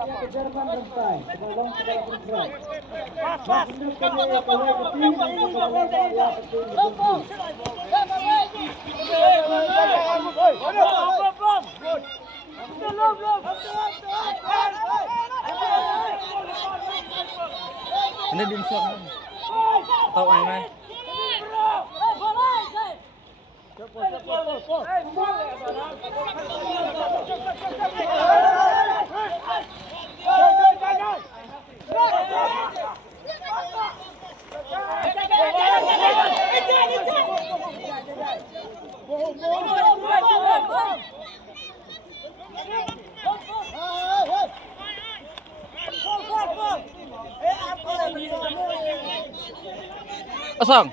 nampaknya ke Jerman selesai. Penolong segala bergerak. Masuk kembali ke tim. Ini din siya. Tao ay may. Kosong.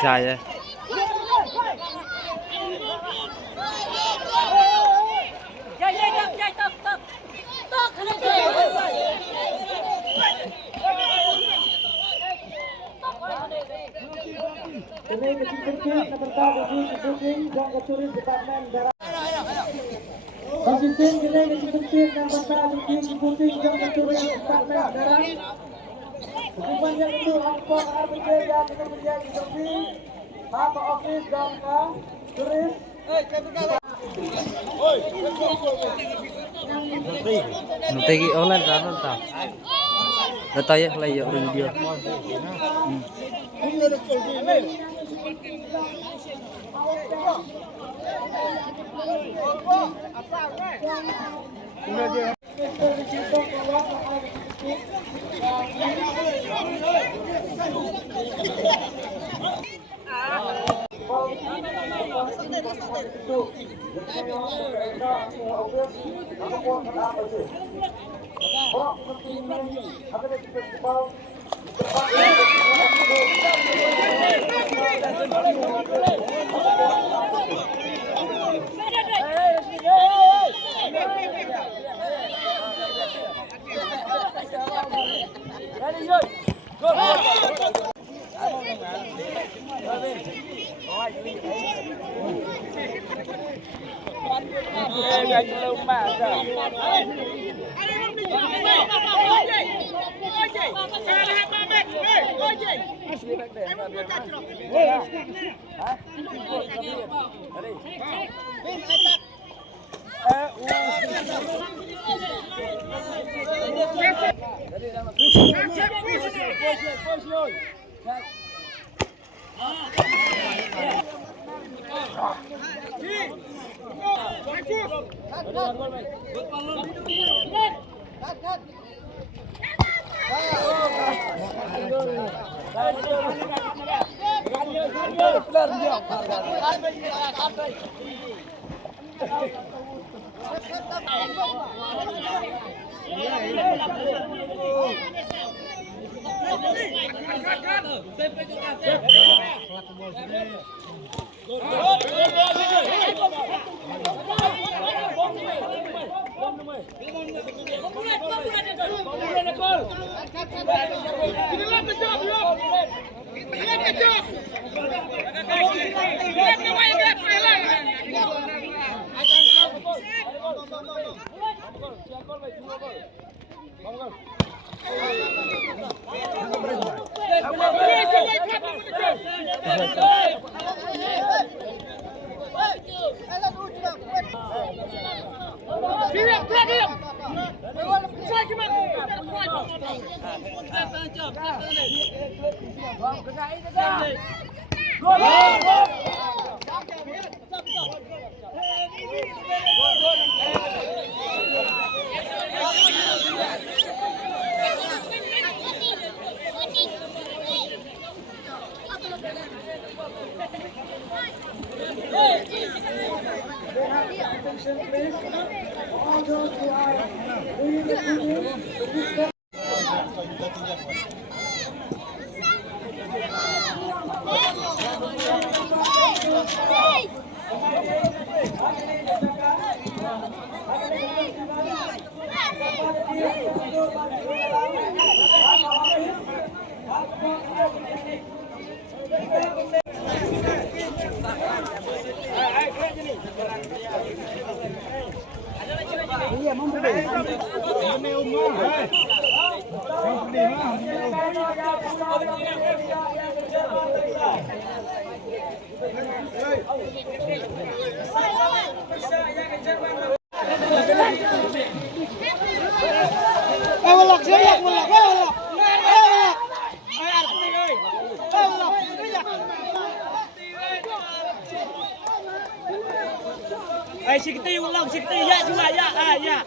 Saya Ini kecil-kecil sebentar di shooting dan keturis departemen darat. Konsisten ini kecil-kecil dan sebentar di shooting dan keturis departemen darat. Hukuman yang itu aktor RPJ dan pekerja di Turki, hak office dan turis. nutegi online kan ta. Data ya lah ya video. Attention please. All those who are doing the shooting, please come. Sikti ulang, sikti ya juga ya, ya.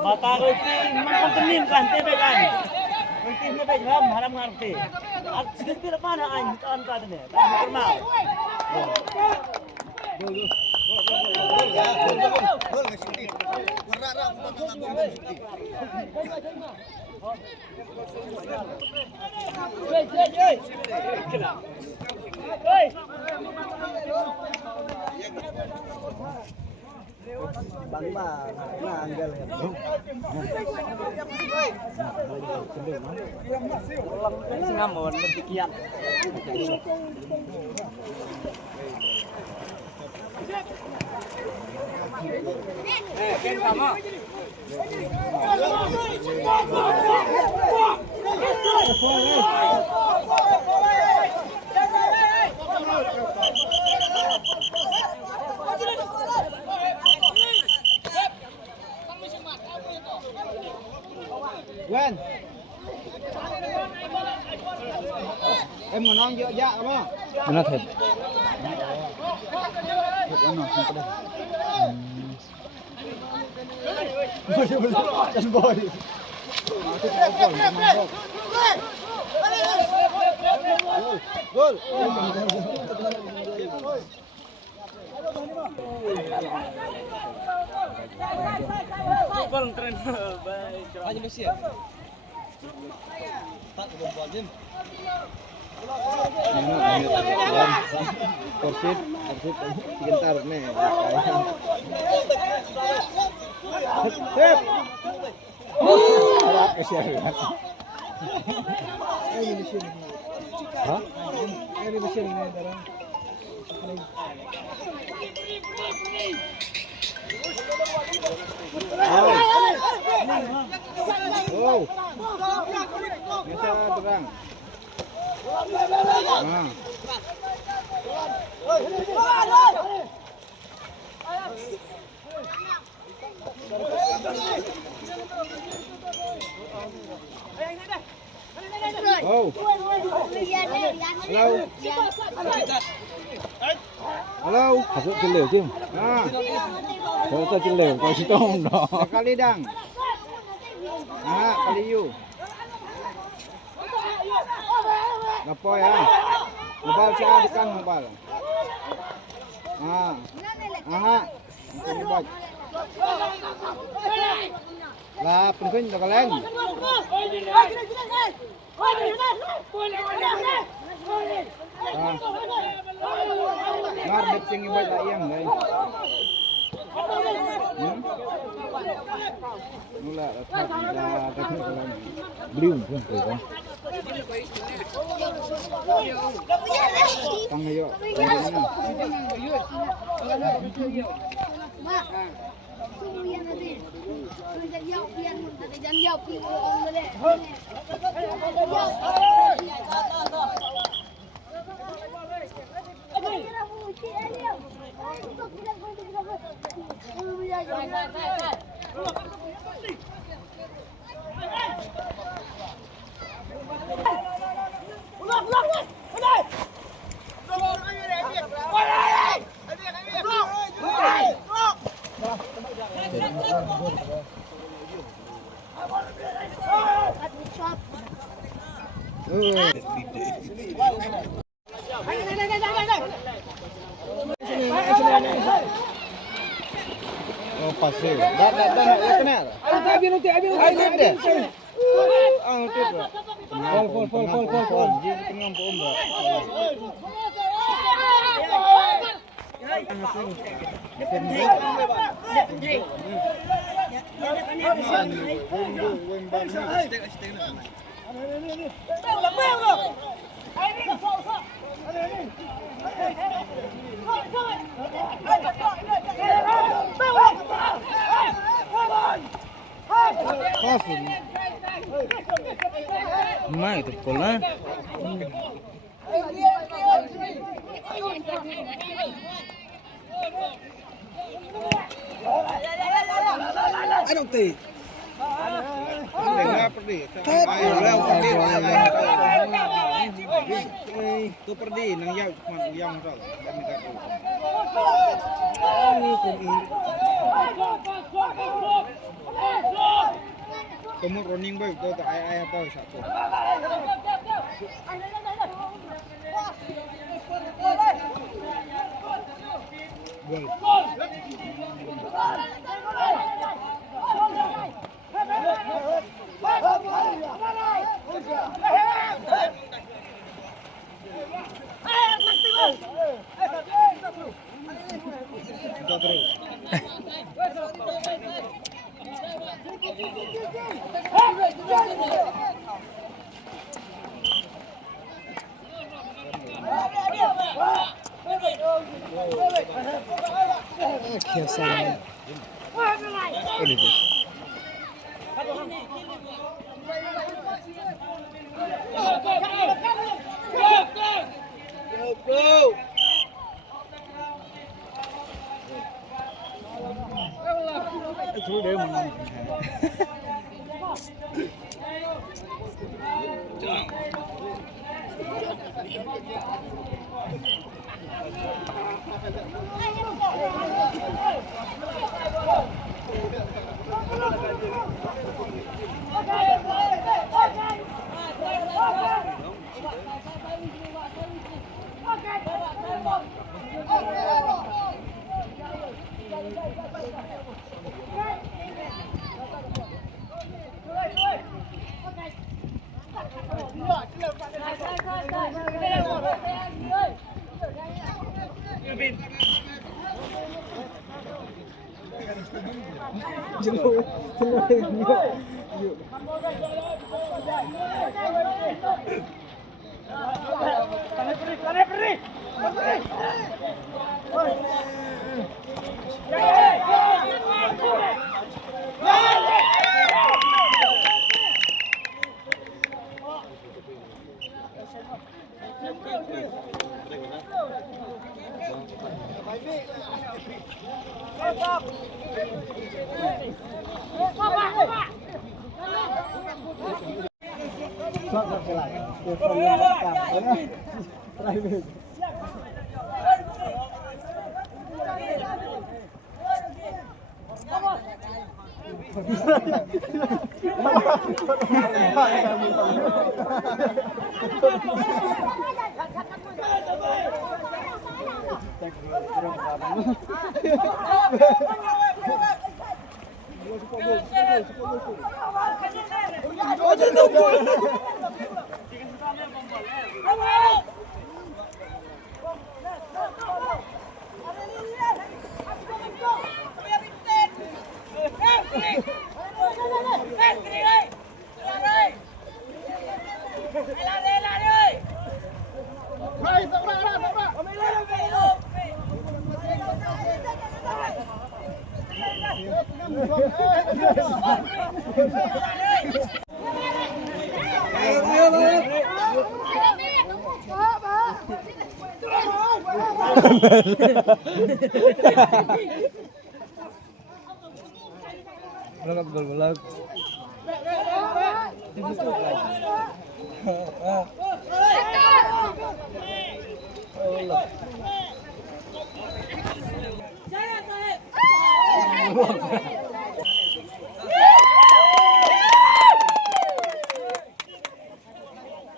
Bata ko iti mangkontenim kan tebe kan. Mungkin tebe haram haram ngarti. At sikit pa na ay taan ka din eh. Normal. Bang, anggal ya. Ngamon demikian. Ken sama. Gwen. Em còn non dựa dạ không? Ano thịt? Ano, saan pa Dan boy. Gol. Gol tren. Aja Lucia. Tak bola jam. Korsit sebentar nih. Sip. Hah? Ini mesin ini darah. Oh. Bisa terang. Nah. Oh. Halo. Masuk celeu chứ. Nah. Kalau tak celeu, kau situ dah. Kali dang. Nah, kali you. Ngapo ya? Mobile siya bukan mobile. Ah. Aha. Mobile. Lah, penting dah kalian. Ngar dep sing ibay la iyang dai. Mula rapat dah kami kalian. Beliau pun tu kan. Tang ayo. Oh pasir. Dah kena. Abin. Deh. Ah tu. Fol. Jadi tengah pom dah. Mai tu pola. I don't think. Dengar perdi. Ayo perdi. Tu perdi nang yau cuma yang tau. Kami kata. Kamu running boy tu tak ayah tahu satu. Gol. Terus.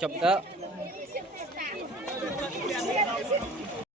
chụp đó